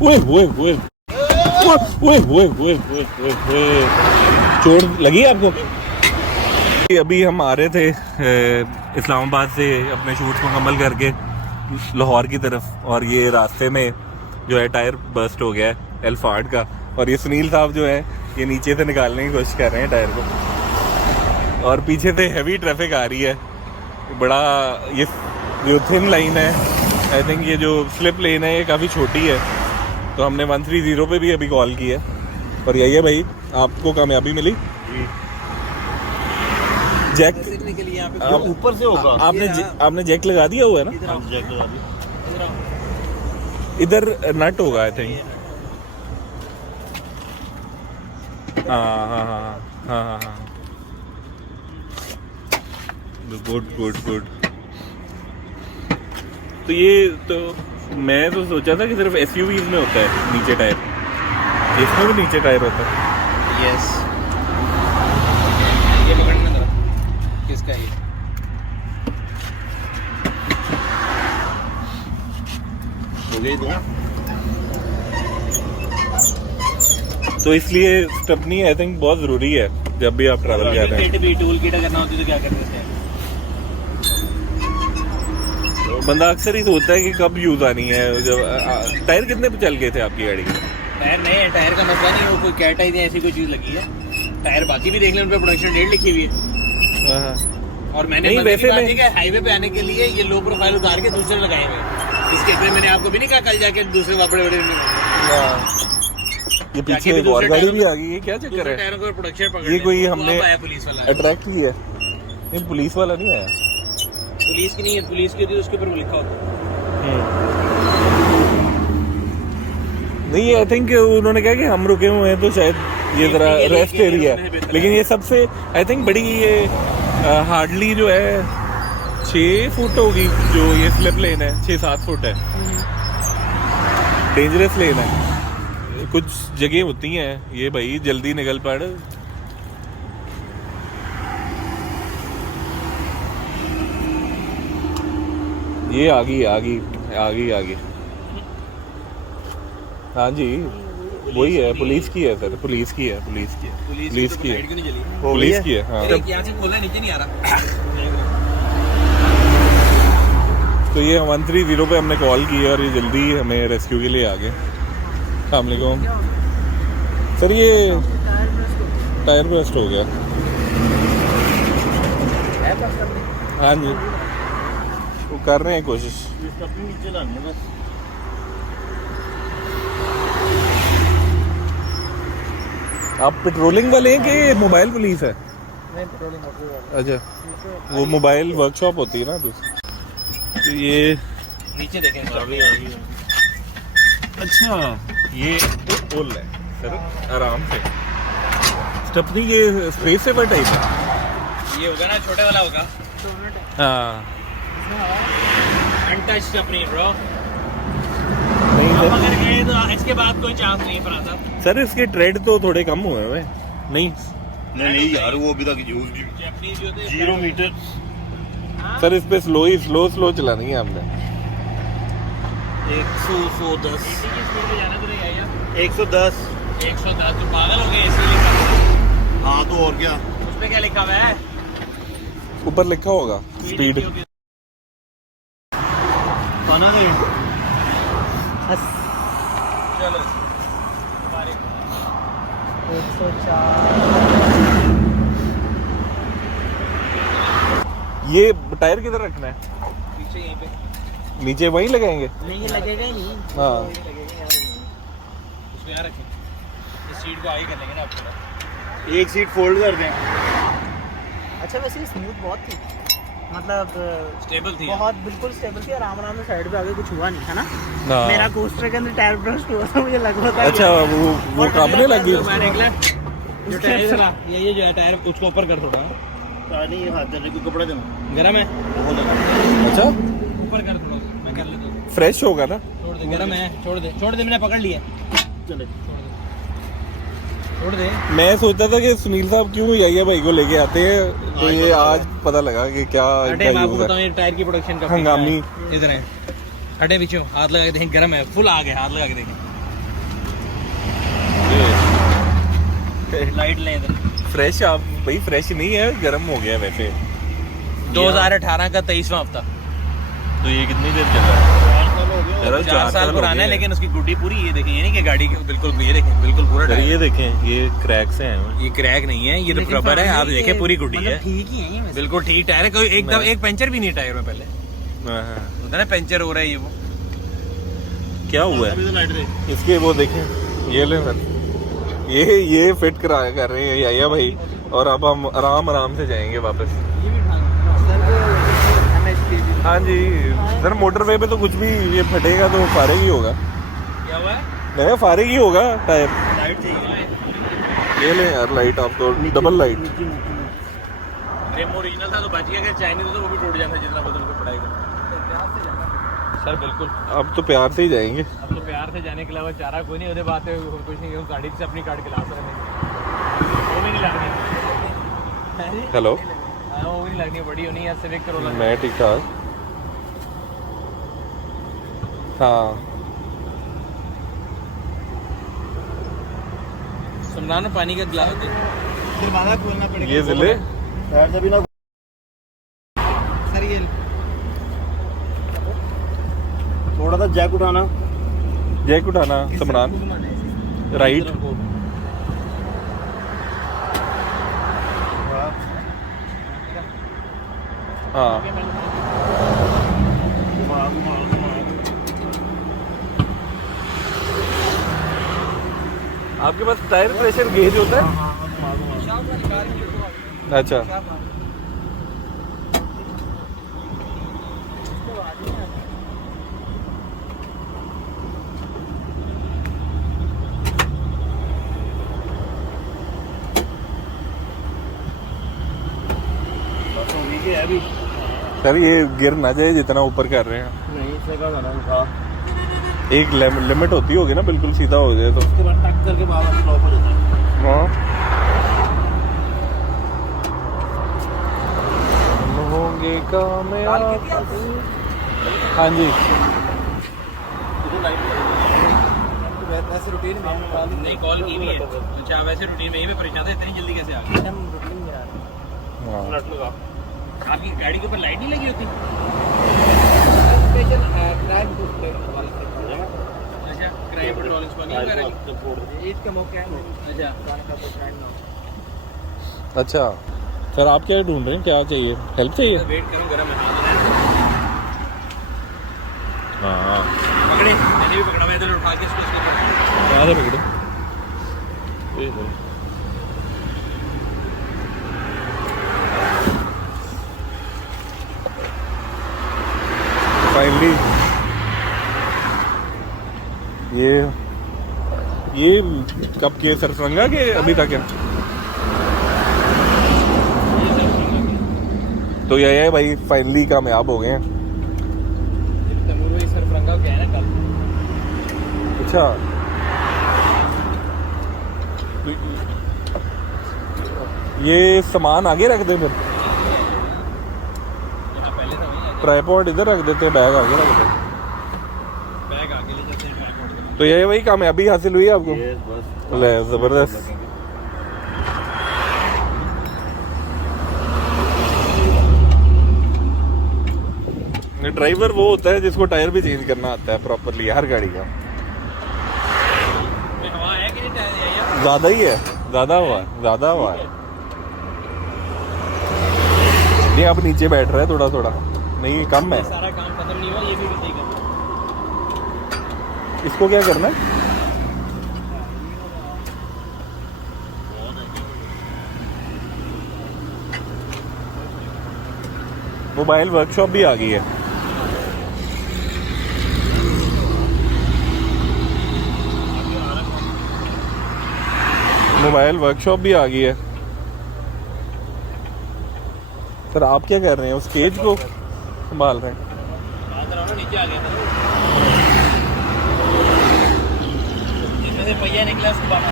ओए ओए ओए ओए ओए ओए ओए, चोट लगी आपको? अभी हम आ रहे थे इस्लामाबाद से अपने शूट्स मुकम्मल करके लाहौर की तरफ, और ये रास्ते में जो है टायर बस्ट हो गया है एल्फार्ड का, और ये सुनील साहब जो है ये नीचे से निकालने की कोशिश कर रहे हैं टायर को, और पीछे से हैवी ट्रैफिक आ रही है बड़ा। ये जो थिन लाइन है, आई थिंक ये जो स्लिप लेन है ये काफ़ी छोटी है, तो हमने 130 पे भी अभी कॉल की है, और यही है भाई आपको कामयाबी मिली। जैक के लिए यहाँ पे ऊपर से होगा। आपने जैक लगा दिया हुआ है ना? जैक लगा दिया। इधर नट होगा आई थिंक। हाँ हाँ हाँ हाँ हाँ हाँ, गुड गुड गुड। तो ये तो मैं तो सोचा था कि सिर्फ एसयूवीज में होता है नीचे टायर, इसमें भी नीचे टायर होता है। यस, ये पकड़ना जरा, किसका ये? हो गई दो। तो इसलिए स्टेपनी आई थिंक बहुत जरूरी है जब भी आप ट्रैवल कर रहे हैं। टूल किट करना होती तो क्या करते थे? बंदा अक्सर ही सोचता है कि कब यूज आनी है। जब टायर कितने पे चल गए थे आपकी गाड़ी के? टायर नहीं है, टायर का मसला नहीं, वो कोई कैट आई थी ऐसी कोई चीज लगी है। टायर बाकी भी देख लें, उन पे प्रोडक्शन डेट लिखी हुई है। और मैंने वैसे हाईवे पे आने के लिए ये लो प्रोफाइल उतार के दूसरे लगाए हुए। इसके में मैंने आपको भी नहीं कहा कल जाके दूसरे बड़े बड़े ये पीछे एक और गाड़ी भी आ गई है, क्या चक्कर है? टायरों का प्रोडक्शन पकड़ ये कोई हमने पुलिस वाला अट्रैक्ट किया? नहीं, पुलिस वाला नहीं आया। पुलिस की नहीं है, पुलिस की थी उसके ऊपर लिखा होता। नहीं, आई थिंक उन्होंने कहा कि हम रुके हुए हैं तो शायद ये जरा रेस्ट एरिया है, लेकिन ये सबसे आई थिंक बड़ी ये हार्डली जो है 6 फुट होगी जो ये स्लिप लेन है, 6-7 फुट है। डेंजरस लेन है, कुछ जगह होती हैं ये भाई जल्दी निकल पड़। ये आ गई। हाँ जी, वही है, पुलिस की है सर, पुलिस की है। पुलिस की है हाँ। यहाँ से खोलना नीचे नहीं आ रहा। तो ये 130 पे हमने कॉल की है और ये जल्दी हमें रेस्क्यू के लिए आ गए। अस्सलाम वालेकुम सर, ये टायर ब्रस्ट हो गया। हाँ जी, वो कर रहे हैं कोशिश। आप पेट्रोलिंग वाले हैं कि मोबाइल पुलिस है? नहीं, पेट्रोलिंग। अच्छा, वो मोबाइल वर्कशॉप होती है ना, तो ये नीचे देखें। अच्छा, ये पुल है सर, आराम से स्टेपनी, ये स्पेस सेवर टाइप है। ये होगा ना, छोटे वाला होगा। हाँ, अनटच स्टेपनी ब्रो। नहीं हम सर, अगर गए तो इसके बाद कोई चांस नहीं फराता। सर इसके ट्रेड तो थोड़े कम हुए हुए नहीं यार, वो अभी तक यूज जैपनीज जो थे 0 मीटर। सर इस पे स्लो चलानी है हमने। 110 स्पीड पे जाना तो नहीं आया। 110। 110 तो पागल हो गए, इसलिए लिखा हुआ। हाँ तो और क्या, उस पे क्या लिखा हुआ है? ऊपर लिखा होगा स्पीड। खाना नहीं। चलो 104। ये टायर किधर रखना है? पीछे यहीं पे। नीचे वहीं लगाएंगे? नहीं, ये लगेगा ही नहीं। हाँ, उसको यहाँ रखें, इस सीट को आगे कर लेंगे ना आपको। एक सीट फोल्ड कर दें। अच्छा, वैसे स्मूथ बहुत थी, मतलब स्टेबल थी, बहुत बिल्कुल स्टेबल थी। आराम से साइड पे आगे कुछ हुआ नहीं है ना। ना। मेरा कोस्टर के अंदर टायर ब्रस्ट हुआ था, मुझे लग रहा था। अच्छा, वो कांपने लग गई। जो टायर चला, ये जो है टायर उसको ऊपर कर थोड़ा। नहीं, हाथ देने को कपड़े देना गरम है, अच्छा, ऊपर कर थोड़ा, मैं कर लेता हूँ। फ्रेश होगा ना? छोड़ दे, गरम है, छोड़ दे, मैंने पकड़ लिया। चले। छोड़ दे। मैं सोचता था कि सुनील साहब क्यों याया भाई को लेके आते हैं, तो ये आज पता लगा कि क्या मैं आपको बताऊं, ये टायर की प्रोडक्शन का हंगामी। इधर है, हटे पीछे, हाथ लगा के देखें, गरम है, फुल आग है, हाथ लगा के देखें। लाइट लें इधर। फ्रेश आप भाई फ्रेश नहीं है, गर्म हो गया है वैसे। 2018 का 23वां हफ्ता। तो ये कितनी देर चल रहा है? 4 साल पुराना है, लेकिन उसकी गुड्डी पूरी। ये देखें, ये नहीं कि गाड़ी के बिल्कुल, ये देखें बिल्कुल पूरा सर टायर। ये देखें, ये क्रैक से हैं। ये क्रैक नहीं है, ये तो रबर है। आप देखें पूरी गुड्डी है, ठीक ही है ये वैसे। बिल्कुल ठीक टायर है। कोई एकदम एक पंचर भी नहीं टायर में। पहले हाँ, हाँ। होता है ना पंचर हो रहा है, ये वो क्या हुआ अभी तो लाइट दे। है इसके? वो देखें, ये ले सर, ये फिट करा कर रहे हैं या भाई, और अब हम आराम से जाएंगे वापस। ये भी सर MHP भी। हाँ जी सर, मोटरवे पे तो कुछ भी ये फटेगा तो फारेग ही होगा। क्या हुआ है? नहीं, फारेग ही होगा टायर। लाइट चाहिए। ये ले यार लाइट, आपको डबल लाइट। फ्रेम ओरिजिनल था तो बच गया, अगर चाइनीज तो वो भी टूट जाता जितना बदल के पड़ाएगा। सर बिल्कुल, अब तो प्यार से ही जाएंगे। अब तो प्यार से जाने के अलावा चारा कोई नहीं। उधर बात है कुछ नहीं, गाड़ी से अपनी काट के ला सकते, वो भी नहीं लगनी। हेलो, हाँ वो भी नहीं लगनी, बड़ी होनी है सिविक करोला। मैं ठीक ठाक। हाँ सुमरान पानी का गिलास दे। दरवाजा खोलना पड़ेगा। ये जिले टायर से भी ना सर ये थोड़ा सा जैक उठाना। जैक उठाना समरान, राइट। हाँ घुमा घुमा घुमा। आपके पास टायर प्रेशर गेज होता है? अच्छा, बस हो गई है अभी। सर ये गिर ना जाए जितना ऊपर कर रहे हैं। नहीं, इससे का करना उठा। एक लिमिट होती होगी ना, बिल्कुल सीधा हो जाए तो। उसके बाद टक करके बाहर स्टॉप हो जाता है। हाँ होंगे कामयाब। हाँ जी, वैसे रूटीन में नहीं कॉल की भी है। अच्छा वैसे रूटीन में ये भी परेशान था, इतनी जल्दी कैसे आ गए? हम रूटीन में आ रहे हैं। हाँ। नट लगा। आपकी गाड़ी के ऊपर लाइट नहीं लगी होती? स्पेशल ट्रैक पे वाले अच्छा किराए पर टॉलेंस पानी वगैरह की? ईद का मौका है। अच्छा जाने का तो टाइम ना। अच्छा सर, आप क्या ढूंढ रहे हैं? क्या चाहिए? हेल्प चाहिए? वेट करो, गर्म है। हाँ, पकड़े, मैंने भी पकड़ा हुआ है, इधर उठा के इसको इसके ऊपर। कहाँ से पकड़े? फाइनली ये कब के सरफरंगा के अभी तक है? तो यह है भाई, फाइनली कामयाब हो गए हैं। तैमूर भाई सरफरंगा क्या है ना कल। अच्छा, तो ये सामान आगे रख दे फिर, यहाँ पहले था वही ट्राइपॉड इधर रख देते हैं, बैग आगे रख देते हैं। बैग आगे ले जाते हैं ट्राइपॉड के। तो ये वही कामयाबी हासिल हुई है आपको? ये बस ले जबरदस्त। ड्राइवर वो होता है जिसको टायर भी चेंज करना आता है प्रॉपरली हर गाड़ी का। हवा है कि नहीं टायर यार? ज्यादा ही है, ज्यादा हुआ है। नहीं आप नीचे बैठ रहे हैं थोड़ा थोड़ा, नहीं कम है। सारा काम खत्म नहीं हुआ, ये भी सही करना। इसको क्या करना है? मोबाइल वर्कशॉप भी आ गई है। मोबाइल वर्कशॉप भी आ गई है। सर आप क्या कर रहे हैं? उस केज को संभाल रहे हैं? नीचे आ गया था, इसमें से पहिया निकला उसके बाद